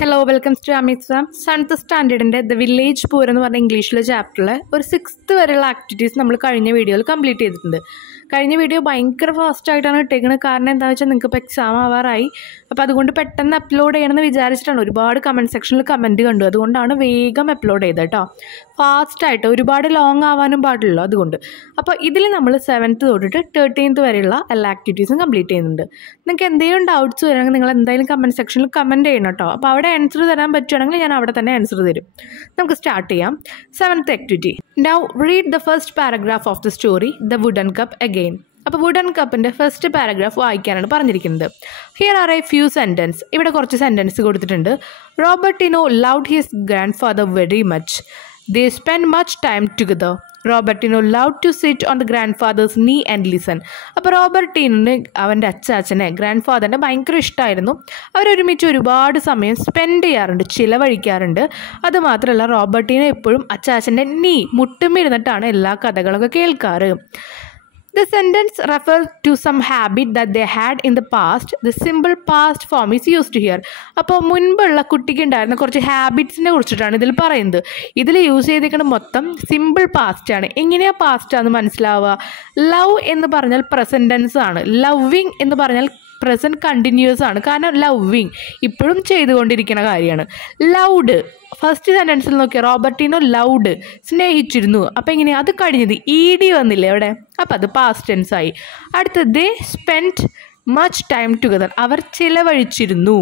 Hello, welcome to aamisfam. 7th standard in the Village Pooram English chapter. Or 6th various activities we have video completed. കഴിഞ്ഞ video ഭയങ്കര fast ആയിട്ടാണ് ഇട്ടേക്കുന്നത്. കാരണം എന്താ വെച്ചാൽ നിങ്ങൾക്ക് ഇപ്പോൾ എക്സാം ആവാറായി. അപ്പോൾ അതുകൊണ്ട് പെട്ടെന്ന് അപ്ലോഡ് ചെയ്യണമെന്ന് വിചാരിച്ചിട്ടാണ്. ഒരുപാട് കമൻറ്റ് സെക്ഷനിൽ കമൻറ്റ് കണ്ടു. അതുകൊണ്ടാണ് വേഗം അപ്ലോഡ് ചെയ്തത് കേട്ടോ. ഫാസ്റ്റായിട്ട് ഒരുപാട് ലോങ് ആവാനും പാടില്ല അതുകൊണ്ട്. അപ്പോൾ ഇതിൽ നമ്മൾ 7th തൊട്ടിട്ട് 13th വരെയുള്ള എല്ലാ ആക്ടിവിറ്റീസും കംപ്ലീറ്റ് ചെയ്യുന്നുണ്ട്. നിങ്ങൾക്ക് എന്തെങ്കിലും ഡൗട്ട്സ് വരണമെങ്കിൽ നിങ്ങൾ എന്തായാലും കമൻറ്റ് സെക്ഷനിൽ കമൻറ്റ് ചെയ്യണം കേട്ടോ. അപ്പോൾ അവിടെ ആൻസർ തരാൻ പറ്റുകയാണെങ്കിൽ ഞാൻ അവിടെ തന്നെ ആൻസർ തരും. നമുക്ക് സ്റ്റാർട്ട് ചെയ്യാം. 7th activity. Now read the first paragraph of the story, The Wooden Cup again. അപ്പോൾ വുഡൻ കപ്പിൻ്റെ ഫസ്റ്റ് പാരഗ്രാഫ് വായിക്കാനാണ് പറഞ്ഞിരിക്കുന്നത്. Here are a few sentences. ഇവിടെ കുറച്ച് സെൻറ്റൻസ് കൊടുത്തിട്ടുണ്ട്. Robertino loved his grand father very much. They spent much time together. Robertino loved to sit on the grandfather's knee and listen. അപ്പോൾ റോബർട്ടിനോന് അവൻ്റെ അച്ചാച്ചനെ grand ഫാദറിനെ ഭയങ്കര ഇഷ്ടമായിരുന്നു. അവരൊരുമിച്ച് ഒരുപാട് സമയം സ്പെൻഡ് ചെയ്യാറുണ്ട്, ചിലവഴിക്കാറുണ്ട്. അതുമാത്രമല്ല റോബർട്ടിനോ എപ്പോഴും അച്ചാച്ചൻ്റെ മുട്ടുമിരുന്നിട്ടാണ് എല്ലാ കഥകളൊക്കെ കേൾക്കാറ്. The sentence refers to some habit that they had in the past. The simple past form is used here. അപ്പോൾ മുൻപുള്ള കുട്ടിക്ക് ഉണ്ടായിരുന്ന കുറച്ച് ഹാബിറ്റ്സിനെ കുറിച്ചിട്ടാണ് ഇതിൽ പറയുന്നത്. ഇതിൽ യൂസ് ചെയ്തിരിക്കുന്ന മൊത്തം സിമ്പിൾ പാസ്റ്റ് ആണ്. എങ്ങനെയാണ് പാസ്റ്റ് ആണെന്ന് മനസ്സിലാവുക? ലവ് എന്ന് പറഞ്ഞാൽ പ്രസൻറ്റ് ടെൻസ് ആണ്. ലവിങ് എന്ന് പറഞ്ഞാൽ പ്രസൻറ്റ് കണ്ടിന്യൂസ് ആണ്. കാരണം ലവിങ് ഇപ്പോഴും ചെയ്തുകൊണ്ടിരിക്കുന്ന കാര്യമാണ്. ലൗഡ് ഫസ്റ്റ് സെൻറ്റൻസിൽ നോക്കിയാൽ റോബർട്ടിനോ ലൗഡ് സ്നേഹിച്ചിരുന്നു. അപ്പോൾ എങ്ങനെയാണ് അത് കഴിഞ്ഞത്? ഇ വന്നില്ലേ അവിടെ? അപ്പോൾ അത് പാസ്റ്റ് ടെൻസ് ആയി. അടുത്തത് they spent much time together. അവർ ചിലവഴിച്ചിരുന്നു.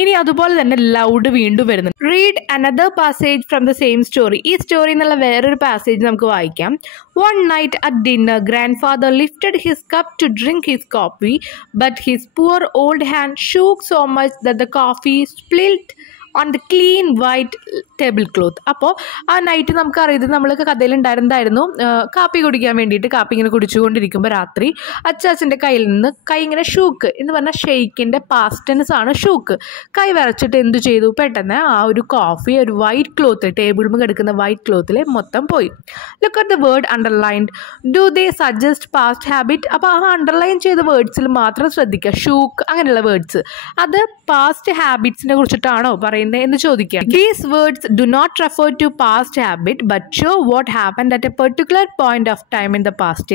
ഇനി അതുപോലെ തന്നെ ലൗഡ് വീണ്ടും വരുന്നു. Read another passage from the same story. ഈ സ്റ്റോറി എന്നുള്ള വേറൊരു പാസേജ് നമുക്ക് വായിക്കാം. One night at dinner grandfather lifted his cup to drink his coffee but his poor old hand shook so much that the coffee spilt on the clean white tablecloth. അപ്പോൾ ആ night നമുക്കറിയത് നമ്മൾക്ക് കഥയിലുണ്ടായിരുന്നതായിരുന്നു. കാപ്പി കുടിക്കാൻ വേണ്ടിയിട്ട് കാപ്പി ഇങ്ങനെ കുടിച്ചുകൊണ്ടിരിക്കുമ്പോൾ രാത്രി അച്ചാച്ചൻ്റെ കയ്യിൽ നിന്ന് കൈ ഇങ്ങനെ ഷൂക്ക് എന്ന് പറഞ്ഞാൽ ഷെയ്ക്കിൻ്റെ പാസ്റ്റ് ടെൻസ് ആണ് ഷൂക്ക്. കൈ വിറച്ചിട്ട് എന്തു ചെയ്തു? പെട്ടെന്ന് ആ ഒരു കോഫി ഒരു വൈറ്റ് ക്ലോത്ത് ടേബിളിൽ കിടക്കുന്ന വൈറ്റ് ക്ലോത്തിൽ മൊത്തം പോയി. Look at the word underlined. Do they suggest past habit? അപ്പോൾ ആ അണ്ടർലൈൻ ചെയ്ത വേർഡ്സിൽ മാത്രം ശ്രദ്ധിക്കുക. ഷൂക്ക് അങ്ങനെയുള്ള വേർഡ്സ് അത് പാസ്റ്റ് ഹാബിറ്റ്സിനെ കുറിച്ചിട്ടാണോ പറയുന്നത് എന്ന് ചോദിക്കുക. These words do not refer to past habit but show what happened at a particular point of time in the past.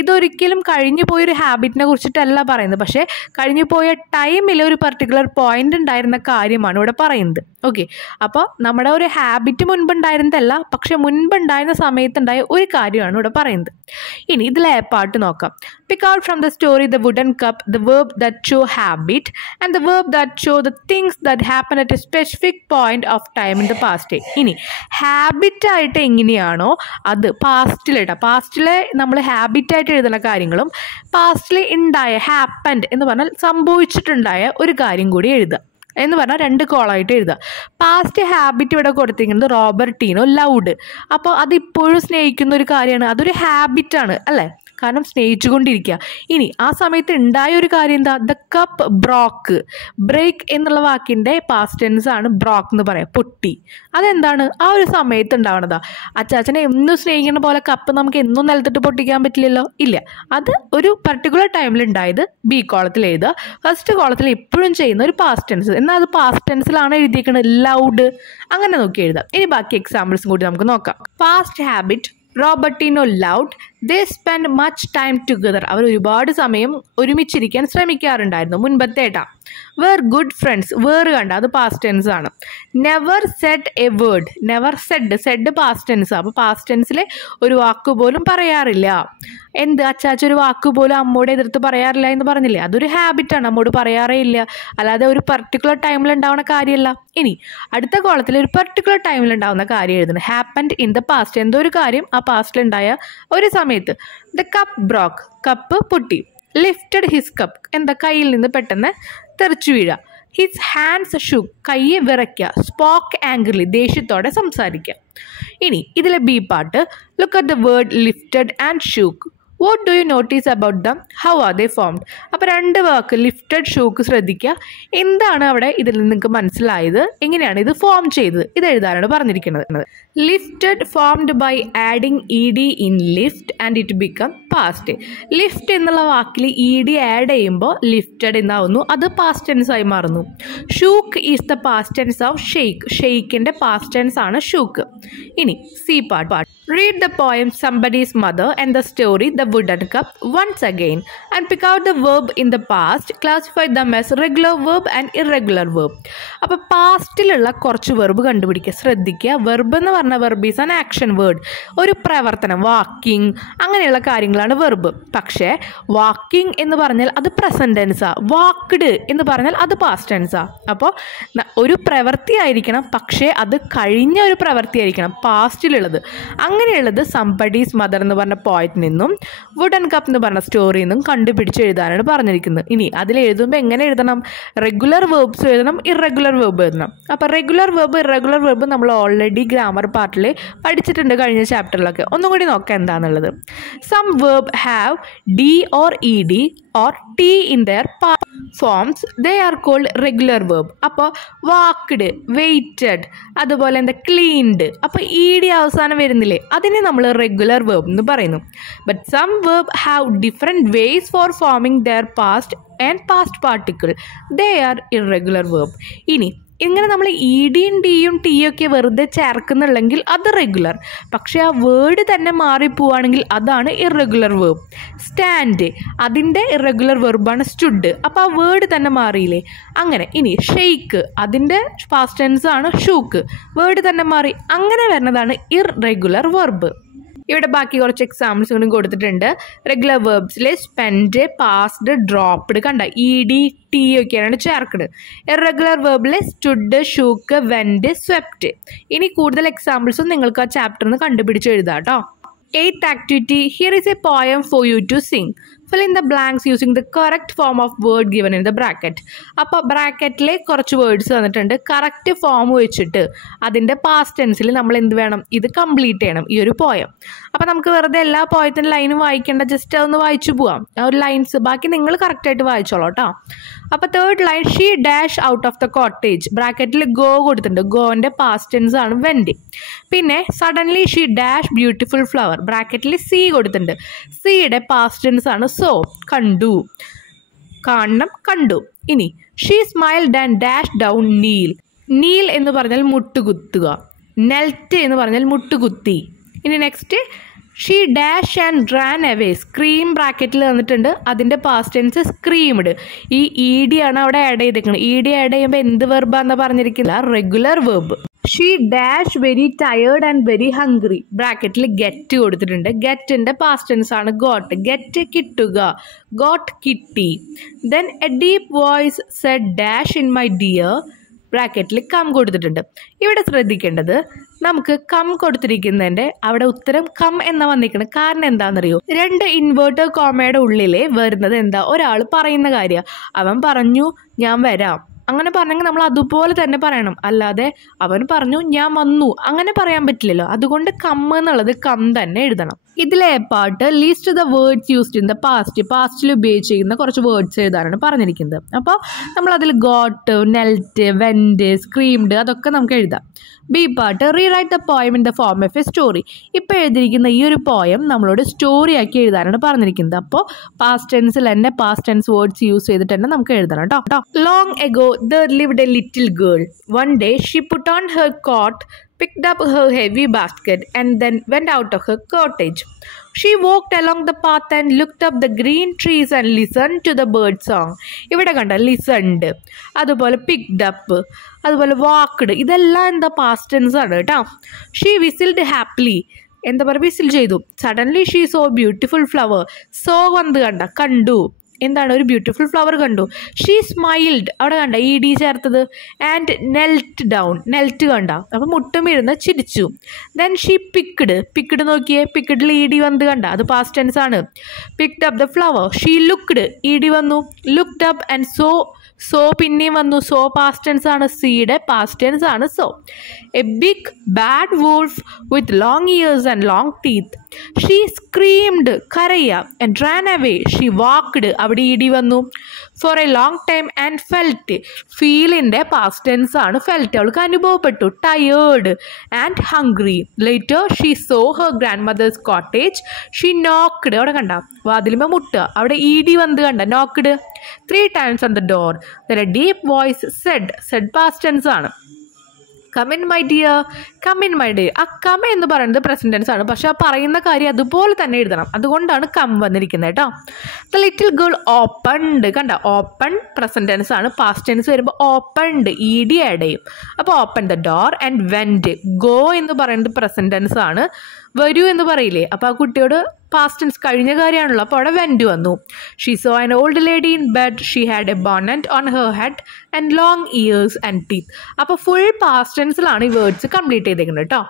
ഇതൊരിക്കലും കഴിഞ്ഞു പോയൊരു ഹാബിറ്റിനെ കുറിച്ചിട്ടല്ല പറയുന്നത്, പക്ഷേ കഴിഞ്ഞു പോയ ടൈമിൽ ഒരു പർട്ടിക്കുലർ പോയിന്റ് ഉണ്ടായിരുന്ന കാര്യമാണ് ഇവിടെ പറയുന്നത്. ഓക്കെ, അപ്പോൾ നമ്മുടെ ഒരു ഹാബിറ്റ് മുൻപുണ്ടായിരുന്നതല്ല, പക്ഷെ മുൻപുണ്ടായിരുന്ന സമയത്തുണ്ടായ ഒരു കാര്യമാണ് ഇവിടെ പറയുന്നത്. ഇനി ഇതിലെ പാട്ട് നോക്കാം. Pick out from the story the wooden cup, the verb that show habit and the verb that show the things that happen at a specific point of time in the past. ഇനി ഹാബിറ്റായിട്ട് എങ്ങനെയാണോ അത് പാസ്റ്റിലിട്ടാ. പാസ്റ്റിലെ നമ്മൾ ഹാബിറ്റായിട്ട് എഴുതുന്ന കാര്യങ്ങളും പാസ്റ്റിൽ ഉണ്ടായ happened എന്ന് പറഞ്ഞാൽ സംഭവിച്ചിട്ടുണ്ടായ ഒരു കാര്യം കൂടി എഴുതുക എന്ന് പറഞ്ഞാൽ 2 കോളായിട്ട് എഴുതുക. പാസ്റ്റ് ഹാബിറ്റ് ഇവിടെ കൊടുത്തിരിക്കുന്നത് റോബർട്ടിനോ ലൗഡ്. അപ്പോൾ അതിപ്പോഴും സ്നേഹിക്കുന്ന ഒരു കാര്യമാണ്. അതൊരു ഹാബിറ്റാണ് അല്ലേ? കാരണം സ്നേഹിച്ചുകൊണ്ടിരിക്കുക. ഇനി ആ സമയത്ത് ഉണ്ടായ ഒരു കാര്യം എന്താ? The cup broke. ബ്രേക്ക് എന്നുള്ള വാക്കിൻ്റെ പാസ്റ്റ് ടെൻസ് ആണ് ബ്രോക്ക് എന്ന് പറയാം, പൊട്ടി. അതെന്താണ്? ആ ഒരു സമയത്ത് ഉണ്ടാവണതാ. അച്ചാച്ചനെ എന്നും സ്നേഹിക്കുന്ന പോലെ കപ്പ് നമുക്ക് എന്നും നിലത്തിട്ട് പൊട്ടിക്കാൻ പറ്റില്ലല്ലോ, ഇല്ല. അത് ഒരു പർട്ടിക്കുലർ ടൈമിൽ ഉണ്ടായത് ബി കോളത്തിൽ എഴുതുക. ഫസ്റ്റ് കോളത്തിൽ എപ്പോഴും ചെയ്യുന്ന ഒരു പാസ്റ്റ് ടെൻസ്. എന്നാൽ അത് പാസ്റ്റ് ടെൻസിലാണ് എഴുതിയിരിക്കുന്നത്, ലൗഡ്. അങ്ങനെ നോക്കി എഴുതാം. ഇനി ബാക്കി എക്സാമ്പിൾസും കൂടി നമുക്ക് നോക്കാം. Past habit Robert and Lloyd. They spend much time together. അവർ ഒരുപാട് സമയം ഒരുമിച്ചിരിക്കാൻ ശ്രമിക്കാറുണ്ടായിരുന്നു. മുൻപത്തേട്ടാ. Were good friends. വേർ കണ്ട അത് പാസ്റ്റ് ടെൻസ് ആണ്. Never said a word. Never said past tense. അപ്പോൾ പാസ്റ്റ് ടെൻസിൽ ഒരു വാക്ക് പോലും പറയാറില്ല. എന്ത്? അച്ചാച്ച ഒരു വാക്ക് പോലും അമ്മോട് എതിർത്ത് പറയാറില്ല എന്ന് പറഞ്ഞില്ലേ? അതൊരു ഹാബിറ്റാണ്. അമ്മോട് പറയാറേ ഇല്ല. അല്ലാതെ ഒരു പർട്ടിക്കുലർ ടൈമിൽ ഉണ്ടാവുന്ന കാര്യമല്ല. ഇനി അടുത്ത കോളത്തിൽ ഒരു പർട്ടിക്കുലർ ടൈമിൽ ഉണ്ടാവുന്ന കാര്യം എഴുതുന്നത്. Happened in the past. എന്തോ ഒരു കാര്യം ആ പാസ്റ്റിലുണ്ടായ ഒരു സമയത്ത്. The cup broke. കപ്പ് പൊട്ടി. Lifted his cup. എന്താ? കയ്യിൽ നിന്ന് പെട്ടെന്ന് തെറിച്ചു വീഴുക. His hands shook. കൈ വിറയ്ക്കുക. Spoke angrily. ദേഷ്യത്തോടെ സംസാരിക്കുക. ഇനി ഇതിലെ B part. Look at the word lifted and shook. What do you notice about them? How are they formed? അപ്പോൾ രണ്ട് വാക്ക് ലിഫ്റ്റഡ് ഷൂക്ക് ശ്രദ്ധിക്കുക. എന്താണ് അവിടെ ഇതിൽ നിങ്ങൾക്ക് മനസ്സിലായത്, എങ്ങനെയാണ് ഇത് ഫോം ചെയ്തത്, ഇത് എഴുതാനാണ് പറഞ്ഞിരിക്കുന്നത്. Lifted formed by adding E D in lift and it become past. Lift എന്നുള്ള വാക്കിൽ ഇ ഡി ആഡ് ചെയ്യുമ്പോൾ ലിഫ്റ്റഡ് എന്നാവുന്നു, അത് പാസ്റ്റ് ടെൻസ് ആയി മാറുന്നു. Shook is the past tense of shake. ഷെയ്ക്കിൻ്റെ പാസ്റ്റ് ടെൻസ് ആണ് ഷൂക്ക്. ഇനി C part. Read the poem Somebody's Mother and the story The Wooden Cup once again and pick out the verb in the past. Classify them as regular verb and irregular verb. അപ്പോൾ പാസ്റ്റിലുള്ള കുറച്ച് verb കണ്ടുപിടിക്കുക, ശ്രദ്ധിക്കുക. Verb എന്ന് പറഞ്ഞ verb is an action word, ഒരു പ്രവർത്തനം, walking അങ്ങനെയുള്ള കാര്യങ്ങളാണ് വെർബ്. പക്ഷേ വാക്കിംഗ് എന്ന് പറഞ്ഞാൽ അത് പ്രസൻറ്റ് ടെൻസാണ്, വാക്ക്ഡ് എന്ന് പറഞ്ഞാൽ അത് പാസ്റ്റ് ടെൻസാണ്. അപ്പോൾ ഒരു പ്രവൃത്തി ആയിരിക്കണം, പക്ഷേ അത് കഴിഞ്ഞ ഒരു പ്രവൃത്തി ആയിരിക്കണം പാസ്റ്റിലുള്ളത്. അങ്ങനെയുള്ളത് സംബഡീസ് മദർ എന്ന് പറഞ്ഞ പോയറ്റിൽ നിന്നും വുഡൻ കപ്പ് എന്ന് പറഞ്ഞ സ്റ്റോറിയിൽ നിന്നും കണ്ടുപിടിച്ച് എഴുതാനാണ് പറഞ്ഞിരിക്കുന്നത്. ഇനി അതിൽ എഴുതുമ്പോൾ എങ്ങനെ എഴുതണം? റെഗുലർ വേർബ്സ് എഴുതണം, ഇറഗുലർ വേർബ് എഴുതണം. അപ്പോൾ റെഗുലർ വേർബ് ഇറഗുലർ വേർബ് നമ്മൾ ഓൾറെഡി ഗ്രാമർ പാർട്ടിൽ പഠിച്ചിട്ടുണ്ട് കഴിഞ്ഞ ചാപ്റ്ററിലൊക്കെ. ഒന്നും കൂടി നോക്കാം എന്താണെന്നുള്ളത്. Some verb have D or E D or t in their forms, they are called regular verb. അപ്പോൾ വാക്ക്ഡ്, വെയ്റ്റഡ്, അതുപോലെ എന്താ ക്ലീൻഡ്, അപ്പോൾ ഇ ഡി അവസാനം വരുന്നില്ലേ, അതിനെ നമ്മൾ റെഗുലർ വേർബ് എന്ന് പറയുന്നു. But some verb have different ways for forming their past and past particle, they are irregular verb. ഇനി ഇങ്ങനെ നമ്മൾ ഇ ഡിയും ഡിയും ടിയും ഒക്കെ വെറുതെ ചേർക്കുന്നുണ്ടെങ്കിൽ അത് റെഗുലർ, പക്ഷേ ആ വേർഡ് തന്നെ മാറിപ്പോവുകയാണെങ്കിൽ അതാണ് ഇറഗുലർ വേർബ്. സ്റ്റാൻഡ്, അതിൻ്റെ ഇറഗുലർ വെർബാണ് സ്റ്റുഡ്, അപ്പോൾ ആ വേർഡ് തന്നെ മാറിയില്ലേ, അങ്ങനെ. ഇനി ഷെയ്ക്ക്, അതിൻ്റെ പാസ്റ്റ് ടെൻസ് ആണ് ഷൂക്ക്, വേർഡ് തന്നെ മാറി, അങ്ങനെ വരുന്നതാണ് ഇറഗുലർ വെർബ്. ഇവിടെ ബാക്കി കുറച്ച് എക്സാമ്പിൾസ് കൂടി കൊടുത്തിട്ടുണ്ട്. റെഗുലർ വേർബ്സിൽ സ്പെൻഡ്, പാസ്ഡ്, ഡ്രോപ്പ്ഡ്, കണ്ട ഇ ഡി ടി ഒക്കെയാണ് ചേർക്കുന്നത്. ഇറഗുലർ വേർബിൽ സ്റ്റുഡ്, ഷൂക്ക്, വെൻഡ്, സ്വെപ്റ്റ്. ഇനി കൂടുതൽ എക്സാമ്പിൾസും നിങ്ങൾക്ക് ആ ചാപ്റ്ററിൽ നിന്ന് കണ്ടുപിടിച്ച് എഴുതാം കേട്ടോ. 8th activity. Here is a poem for you to sing. Fill in the blanks using the correct form of word given in the bracket. അപ്പോൾ ബ്രാക്കറ്റിൽ കുറച്ച് വേർഡ്സ് തന്നിട്ടുണ്ട്, കറക്റ്റ് ഫോം വെച്ചിട്ട് അതിൻ്റെ പാസ്റ്റ് ടെൻസിൽ നമ്മൾ എന്ത് വേണം, ഇത് കംപ്ലീറ്റ് ചെയ്യണം ഈ ഒരു പോയം. അപ്പോൾ നമുക്ക് വെറുതെ എല്ലാ പോയത്തിൻ്റെ ലൈനും വായിക്കേണ്ട, ജസ്റ്റ് അതൊന്ന് വായിച്ചു പോവാം ആ ഒരു ലൈൻസ്, ബാക്കി നിങ്ങൾ കറക്റ്റായിട്ട് വായിച്ചോളൂ കേട്ടോ. അപ്പോൾ third line, she dash out of the cottage. ബ്രാക്കറ്റിൽ ഗോ കൊടുത്തിട്ടുണ്ട്, ഗോൻ്റെ പാസ്റ്റ് ടെൻസ് ആണ് വെൻഡ്. പിന്നെ suddenly she dash beautiful flower. ബ്രാക്കറ്റിൽ സി കൊടുത്തിട്ടുണ്ട്, സിയുടെ പാസ്റ്റ് ടെൻസ് ആണ് സോ, കണ്ടു, കാണണം, കണ്ടു. ഇനി she smiled and dash down kneel. Kneel എന്ന് പറഞ്ഞാൽ മുട്ടുകുത്തുക, നെൽറ്റ് എന്ന് പറഞ്ഞാൽ മുട്ടുകുത്തി. ഇനി next, she dash and ran away. Scream ബ്രാക്കറ്റിൽ തന്നിട്ടുണ്ട്, അതിൻ്റെ പാസ്റ്റ് ടെൻസ് സ്ക്രീംഡ്. ഈ ഇ ഡി ആണ് അവിടെ ആഡ് ചെയ്തിരിക്കുന്നത്. ഇ ഡി ആഡ് ചെയ്യുമ്പോൾ എന്ത് വെർബാന്ന് പറഞ്ഞിരിക്കുന്നത്? Regular verb. She dash very tired and very hungry. ബ്രാക്കറ്റിൽ ഗെറ്റ് കൊടുത്തിട്ടുണ്ട്, ഗെറ്റിൻ്റെ പാസ്റ്റ് ടെൻസ് ആണ് ഗോട്ട്. ഗെറ്റ് കിട്ടുക, ഗോട്ട് കിട്ടി. Then a deep voice said dash in my dear. ബ്രാക്കറ്റിൽ കം കൊടുത്തിട്ടുണ്ട്. ഇവിടെ ശ്രദ്ധിക്കേണ്ടത്, നമുക്ക് കം കൊടുത്തിരിക്കുന്നതിൻ്റെ അവിടെ ഉത്തരം കം എന്നാ വന്നിരിക്കുന്നത്. കാരണം എന്താണെന്നറിയോ? രണ്ട് ഇൻവേർട്ടർ കോമയുടെ ഉള്ളിൽ വരുന്നത് എന്താ? ഒരാൾ പറയുന്ന കാര്യം, അവൻ പറഞ്ഞു ഞാൻ വരാം, അങ്ങനെ പറഞ്ഞെങ്കിൽ നമ്മൾ അതുപോലെ തന്നെ പറയണം. അല്ലാതെ അവൻ പറഞ്ഞു ഞാൻ വന്നു അങ്ങനെ പറയാൻ പറ്റില്ലല്ലോ. അതുകൊണ്ട് കം എന്നുള്ളത് കം തന്നെ എഴുതണം. ഇതിലെ part list the words used in the past. പാസ്റ്റിൽ ഉപയോഗിച്ചിരിക്കുന്ന കുറച്ച് വേർഡ്സ് എഴുതാനാണ് പറഞ്ഞിരിക്കുന്നത്. അപ്പോൾ നമ്മളതിൽ ഗോട്ട്, നെൽറ്റ്, വെൻഡ്, സ്ക്രീംഡ് അതൊക്കെ നമുക്ക് എഴുതാം. B part, rewrite the poem in the form of A story. ഇപ്പോൾ എഴുതിയിരിക്കുന്ന ഈ ഒരു പോയം നമ്മളോട് സ്റ്റോറി ആക്കി എഴുതാനാണ് പറഞ്ഞിരിക്കുന്നത്. അപ്പോൾ പാസ്റ്റ് ടെൻസിൽ തന്നെ പാസ്റ്റ് ടെൻസ് വേർഡ്സ് യൂസ് ചെയ്തിട്ട് തന്നെ നമുക്ക് എഴുതണം കേട്ടോ. Long ago there lived a little girl. One day she put on her coat, picked up her heavy basket and then went out of her cottage. She walked along the path and looked up the green trees and listened to the bird song. ഇവിടെ കണ്ട listened, അതുപോലെ picked up, അതുപോലെ walked, ഇതെല്ലാം എന്താ past tense ആണ് കേട്ടോ. She whistled happily. എന്താ പറയുക? വിസിൽ ചെയ്തു. Suddenly she saw a beautiful flower. So വന്ന് കണ്ടു, എന്താണ്? ഒരു ബ്യൂട്ടിഫുൾ ഫ്ലവർ കണ്ടു. ഷീ സ്മൈൽഡ്, അവിടെ കണ്ട ഇ ഡി ചേർത്തത്. ആൻഡ് നെൽറ്റ് ഡൗൺ, നെൽറ്റ് കണ്ട, അപ്പം മുട്ടുമിരുന്ന് ചിരിച്ചു. ദെൻ ഷീ പിക്ക്ഡ് നോക്കിയേ, പിക്ക്ഡിൽ ഇ ഡി വന്ന് കണ്ട, അത് പാസ്റ്റ് ടെൻസ് ആണ്. Picked up the flower. She looked, E D വന്നു. ലുക്ക്ഡ് അപ്പ് ആൻഡ് സോ പിന്നെയും വന്നു. സോ പാസ്റ്റ് ടെൻസ് ആണ്, സിയുടെ പാസ്റ്റ് ടെൻസ് ആണ് saw. A big bad wolf with long ears and long teeth. She screamed കരയുക. And ran away. She walked അവിടെ E D വന്നു. For a long time and felt. ഫീലിൻ്റെ past tense ആണ് felt. അവൾക്ക് അനുഭവപ്പെട്ടു. Tired and hungry. Later she so her grand mother's cottage. She knocked. അവിടെ കണ്ട വാതിലുമേ മുട്ടുക. അവിടെ ഇടി വന്ന് കണ്ട knocked. 3 times on the door. Then a deep voice said. Said past tense ആണ്. Come in my dear. Come in my dear. ആ കം എന്ന് പറയുന്നത് പ്രസന്റ് ടെൻസ് ആണ്. പക്ഷെ ആ പറയുന്ന കാര്യം അതുപോലെ തന്നെ എഴുതണം. അതുകൊണ്ടാണ് കം വന്നിരിക്കുന്നത് കേട്ടോ. The little girl opened. കണ്ട ഓപ്പൺ പ്രസന്റ് ടെൻസ് ആണ്. പാസ്റ്റ് ടെൻസ് വരുമ്പോൾ ഓപ്പൺഡ് ഇ ഡി ആഡ് ചെയ്യും. അപ്പോൾ open the door and went. Go എന്ന് പറയുന്നത് പ്രസന്റ് ടെൻസ് ആണ്. വരൂ എന്ന് പറയില്ലേ. അപ്പോൾ ആ കുട്ടിയോട് പാസ്റ്റ് ടെൻസ് കഴിഞ്ഞ കാര്യമാണല്ലോ. അപ്പോൾ അവിടെ വെൻറ്റ് വന്നു. She saw an old lady in bed. She had a bonnet on her head and long ears and teeth. അപ്പോൾ ഫുൾ പാസ്റ്റ് ടെൻസിലാണ് ഈ വേർഡ്സ് കംപ്ലീറ്റ് ചെയ്തേക്കുന്നത് കേട്ടോ.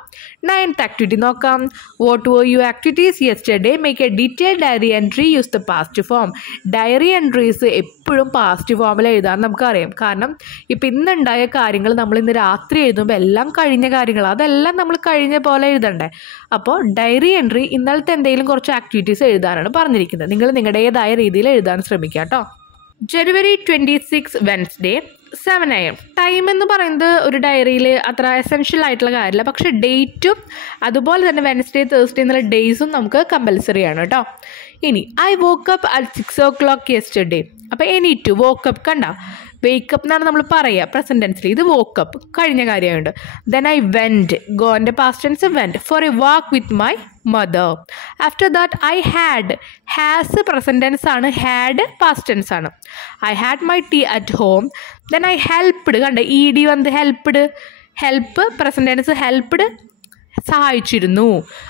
9th ആക്ടിവിറ്റി നോക്കാം. What were you activities yesterday? Make a detail diary entry. Use the past form. Diary entries എപ്പോഴും past ഫോമിൽ എഴുതാൻ നമുക്കറിയാം. കാരണം ഇപ്പം ഇന്നുണ്ടായ കാര്യങ്ങൾ നമ്മൾ ഇന്ന് രാത്രി എഴുതുമ്പോൾ എല്ലാം കഴിഞ്ഞ കാര്യങ്ങൾ, അതെല്ലാം നമ്മൾ കഴിഞ്ഞ പോലെ എഴുതണ്ടേ. അപ്പോൾ ഡയറി എൻട്രി ഇന്നലത്തെ എന്തെങ്കിലും കുറച്ച് ആക്ടിവിറ്റീസ് എഴുതാനാണ് പറഞ്ഞിരിക്കുന്നത്. നിങ്ങൾ നിങ്ങളുടേതായ രീതിയിൽ എഴുതാൻ ശ്രമിക്കുക കേട്ടോ. January 26 Wednesday 7 AM. ടൈം എന്ന് പറയുന്നത് ഒരു ഡയറിയിൽ അത്ര എസെൻഷ്യൽ ആയിട്ടുള്ള കാര്യമില്ല. പക്ഷേ ഡേറ്റും അതുപോലെ തന്നെ വെൻസ്ഡേ തേഴ്സ്ഡേ എന്നുള്ള ഡേയ്സും നമുക്ക് കമ്പൽസറി ആണ് കേട്ടോ. ഇനി I woke up at 6 o'clock yesterday. അപ്പോൾ എണീറ്റു. വോക്കപ്പ് കണ്ട വേക്കപ്പ് എന്നാണ് നമ്മൾ പറയുക പ്രസന്റ് ടെൻസിൽ. ഇത് വോക്കപ്പ് കഴിഞ്ഞ കാര്യമുണ്ട്. Then I went. ഗോൻ്റെ past tense went. For a walk with my mother. After that I had. Has present tense ആണ്. ഹാഡ് പാസ്റ്റ് ടെൻസ് ആണ്. I had my tea at home. Then I helped. കണ്ട E D വന്ന് helped. Help present tense. Helped സഹായിച്ചിരുന്നു.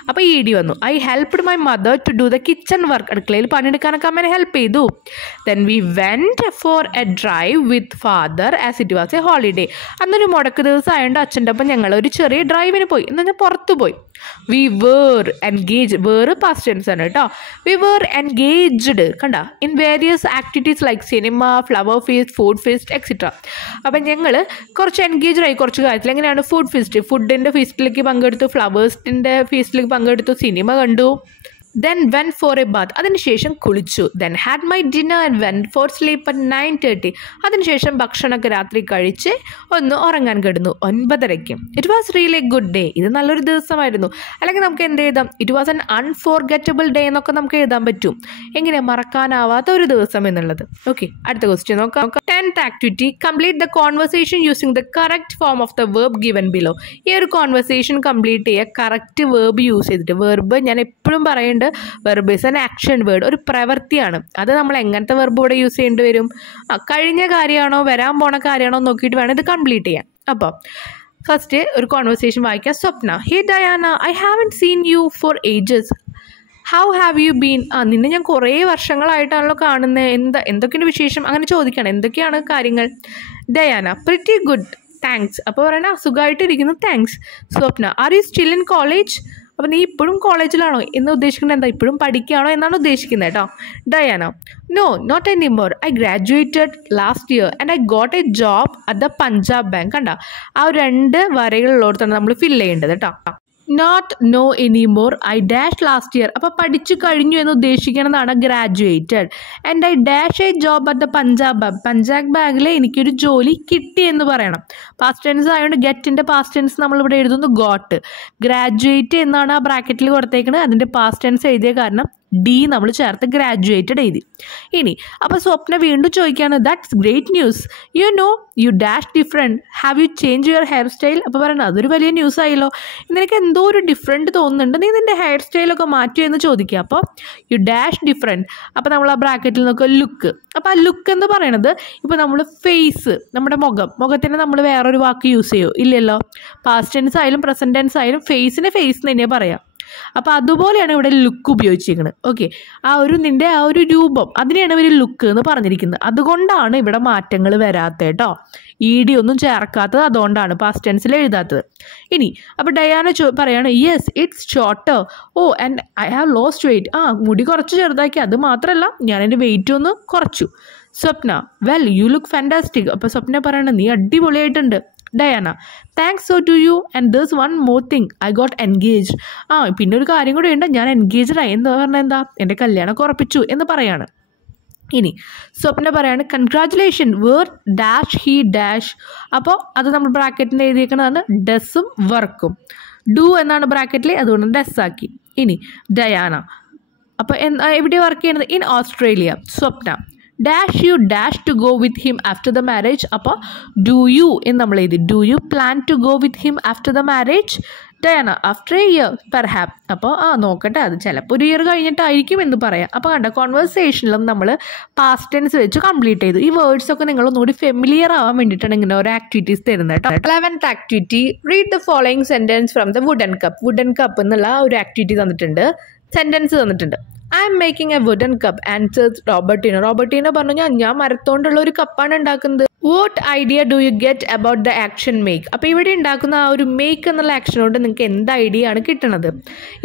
അപ്പോൾ E D വന്നു. I helped my mother to do the kitchen work. അടുക്കളയിൽ പണിയെടുക്കാനൊക്കെ അമ്മേനെ ഹെൽപ്പ് ചെയ്തു. Then we went for A drive with father as it was A holiday. അന്നൊരു മുടക്ക് ദിവസം ആയതുകൊണ്ട് അച്ഛൻ്റെ ഒപ്പം ഞങ്ങൾ ഒരു ചെറിയ ഡ്രൈവിന് പോയി. എന്ന് പറഞ്ഞാൽ പുറത്തു പോയി. We were engage. Were past tense ആണ് കേട്ടോ. We were engaged. കണ്ട in various activities like cinema, flower feast, food feast etcetera. അപ്പം ഞങ്ങൾ കുറച്ച് എൻഗേജ്ഡ് ആയി കുറച്ച് കാര്യത്തിൽ. എങ്ങനെയാണ് ഫുഡ് ഫീസ്റ്റ്, ഫുഡിൻ്റെ ഫീസ്റ്റിലേക്ക് പങ്കെടുത്തു. ഫ്ലവേഴ്സിൻ്റെ ഫീസ്റ്റിലേക്ക് പങ്കെടുത്തു. സിനിമ കണ്ടു. Then went for a bath. അതിനുശേഷം കുളിച്ചു. Then had my dinner and went for sleep at 9:30. അതിനുശേഷം ഭക്ഷണമൊക്കെ രാത്രി കഴിച്ച് ഒന്ന് ഉറങ്ങാൻ കിടന്നു 9:30. It was really a good day. ഇത് നല്ലൊരു ദിവസമായിരുന്നു. അല്ലെങ്കിൽ നമുക്ക് എന്ത് എഴുതാം? It was an unforgettable day എന്നൊക്കെ നമുക്ക് എഴുതാൻ പറ്റും. എങ്ങനെ മറക്കാനാവാത്ത ഒരു ദിവസം എന്നുള്ളത്. ഓക്കെ, അടുത്ത ക്വസ്റ്റ്യൻ നോക്കാം. 10th activity. Complete the conversation using the correct form of the verb given below. ഈ ഒരു കോൺവെർസേഷൻ കംപ്ലീറ്റ് ചെയ്യുക കറക്റ്റ് വേർബ് യൂസ് ചെയ്തിട്ട്. വേർബ് ഞാൻ എപ്പോഴും പറയുന്നുണ്ട്, verb is an action word. ഒരു പ്രവൃത്തിയാണ്. അത് നമ്മൾ എങ്ങനത്തെ വെർബ് ഇവിടെ യൂസ് ചെയ്യേണ്ടി വരും? കഴിഞ്ഞ കാര്യമാണോ വരാൻ പോണ കാര്യമാണോ നോക്കിയിട്ട് വേണം ഇത് കംപ്ലീറ്റ് ചെയ്യാൻ. അപ്പോൾ ഫസ്റ്റ് ഒരു കോൺവെർസേഷൻ വായിക്കാം. Swapna. Hey Diana, I haven't seen you for ages. How have you been? നിന്നെ ഞാൻ കുറേ വർഷങ്ങളായിട്ടാണല്ലോ കാണുന്നത്. എന്തൊക്കെയാണ് വിശേഷം? അങ്ങനെ ചോദിക്കണം. എന്തൊക്കെയാണ് കാര്യങ്ങൾ? ഡയാന. Pretty good thanks. അപ്പോൾ പറയണ സുഖമായിട്ടിരിക്കുന്നു thanks. Swapna. Are you still in college? അപ്പോൾ നീ ഇപ്പോഴും കോളേജിലാണോ എന്ന് ഉദ്ദേശിക്കുന്നത്? എന്താ ഇപ്പോഴും പഠിക്കുകയാണോ എന്നാണ് ഉദ്ദേശിക്കുന്നത് കേട്ടോ. Diana. No not anymore. I graduated last year and I got a job at the Punjab bank. കണ്ട ആ 2 വരകളുള്ളടത്താണ് നമ്മൾ ഫില്ല് ചെയ്യേണ്ടത് കേട്ടോ. Not no anymore. I dash last year. അപ്പോൾ പഠിച്ചു കഴിഞ്ഞു എന്ന് ഉദ്ദേശിക്കണതാണ് graduated. And I dash a job at the Punjab ബാങ്കിൽ എനിക്കൊരു ജോലി കിട്ടി എന്ന് പറയണം. പാസ്റ്റ് ടെൻസ് ആയതുകൊണ്ട് ഗെറ്റിൻ്റെ പാസ്റ്റ് ടെൻസ് നമ്മളിവിടെ എഴുതുന്നു ഗോട്ട്. ഗ്രാജുവേറ്റ് എന്നാണ് ആ ബ്രാക്കറ്റിൽ കൊടുത്തേക്കുന്നത്. അതിൻ്റെ പാസ്റ്റ് ടെൻസ് എഴുതിയ കാരണം ഡി നമ്മൾ ചേർത്ത് ഗ്രാജുവേറ്റഡ് എഴുതി. ഇനി അപ്പോൾ സ്വപ്ന വീണ്ടും ചോദിക്കുകയാണ്, that's great news. You know you dash different. Have you change your hair style? അപ്പോൾ പറയണം അതൊരു വലിയ ന്യൂസ് ആയല്ലോ. നിനക്ക് എന്തോ ഒരു ഡിഫറെൻറ്റ് തോന്നുന്നുണ്ട്, നീ നിൻ്റെ ഹെയർ സ്റ്റൈലൊക്കെ മാറ്റുമോ എന്ന് ചോദിക്കുക. അപ്പോൾ യു ഡാഷ് ഡിഫറെൻറ്റ്. അപ്പോൾ നമ്മൾ ആ ബ്രാക്കറ്റിൽ നോക്കുക ലുക്ക്. അപ്പോൾ ആ ലുക്ക് എന്ന് പറയണത് ഇപ്പോൾ നമ്മൾ ഫേസ്, നമ്മുടെ മുഖത്തിന് നമ്മൾ വേറൊരു വാക്ക് യൂസ് ചെയ്യുമോ? ഇല്ലല്ലോ. പാസ്റ്റ് ടെൻസ് ആയാലും പ്രസൻറ്റ് ടെൻസ് ആയാലും ഫേസിനെ ഫേസ് എന്ന് തന്നെയാണ് പറയാം. അപ്പോൾ അതുപോലെയാണ് ഇവിടെ ലുക്ക് ഉപയോഗിച്ചിരിക്കുന്നത്. ഓക്കെ, നിൻ്റെ ആ ഒരു രൂപം അതിനെയാണ് ഇവർ ലുക്ക് എന്ന് പറഞ്ഞിരിക്കുന്നത്. അതുകൊണ്ടാണ് ഇവിടെ മാറ്റങ്ങൾ വരാത്തത് കേട്ടോ. ഇ ഡി ഒന്നും ചേർക്കാത്തത് അതുകൊണ്ടാണ് പാസ്റ്റ് ടെൻസിൽ എഴുതാത്തത്. ഇനി അപ്പോൾ ഡയാന പറയാണ്, yes it's shorter. Oh and I have lost weight. മുടി കുറച്ച് ചെറുതാക്കി. അത് മാത്രമല്ല ഞാൻ എൻ്റെ വെയിറ്റ് ഒന്ന് കുറച്ചു. Swapna. Well you look fantastic. അപ്പോൾ സ്വപ്ന പറയണത് നീ അടിപൊളിയായിട്ടുണ്ട്. Diana thanks so to you and this one more thing I got engaged. പിന്നെ ഒരു കാര്യം കൂടി ഉണ്ട്, ഞാൻ എൻഗേജ്ഡ് ആയി എന്ന് പറഞ്ഞാൽ എന്താ, എൻ്റെ കല്യാണം ഉറപ്പിച്ചു എന്ന് പറയാണ്. ഇനി സ്വപ്ന പറയാണ് congratulation where dash he dash. അപ്പോൾ അത് നമ്മൾ ബ്രാക്കറ്റിൽ എഴുതിയിരിക്കുന്നതാണ് ഡെസ്സും വർക്കും. ഡു എന്നാണ് ബ്രാക്കറ്റിൽ, അതുകൊണ്ട് ഡെസ്സാക്കി. ഇനി ഡയാന അപ്പോൾ എവിടെയാണ് വർക്ക് ചെയ്യുന്നത്? In Australia. Swapna dash you dash to go with him after the marriage. അപ്പോൾ ഡു യു എന്ന് നമ്മൾ എഴുതി. Do you plan to go with him after the marriage? Diana after a year perhaps. അപ്പോൾ നോക്കട്ടെ, അത് ചിലപ്പോൾ ഒരു ഇയർ കഴിഞ്ഞിട്ടായിരിക്കും എന്ന് പറയാം. അപ്പോൾ കണ്ട കോൺവെർസേഷനിലും നമ്മൾ പാസ്റ്റ് ടെൻസ് വെച്ച് കംപ്ലീറ്റ് ചെയ്തു. ഈ വേർഡ്സ് ഒക്കെ നിങ്ങൾ ഒന്നുകൂടി ഫെമിലിയർ ആവാൻ വേണ്ടിയിട്ടാണ് ഇങ്ങനെ ഓരോ ആക്ടിവിറ്റീസ് തരുന്നത് കേട്ടോ. 11th activity, read the following sentence from the wooden cup. Wooden cup എന്നുള്ള ഒരു ആക്ടിവിറ്റി തന്നിട്ടുണ്ട്, സെൻറ്റൻസ് തന്നിട്ടുണ്ട്. I am making a wooden cup answers Robertino. Robertino പറഞ്ഞു ഞാൻ മരത്തോണ്ടുള്ള ഒരു കപ്പാണ് ഉണ്ടാക്കുന്നത്. What idea do you get about the action make. അപ്പോൾ ഇവിടെ ഉണ്ടാക്കുന്ന ആ ഒരു മേക്ക് എന്നുള്ള ആക്ഷനോട് നിങ്ങൾക്ക് എന്ത് ഐഡിയ ആണ് കിട്ടുന്നത്?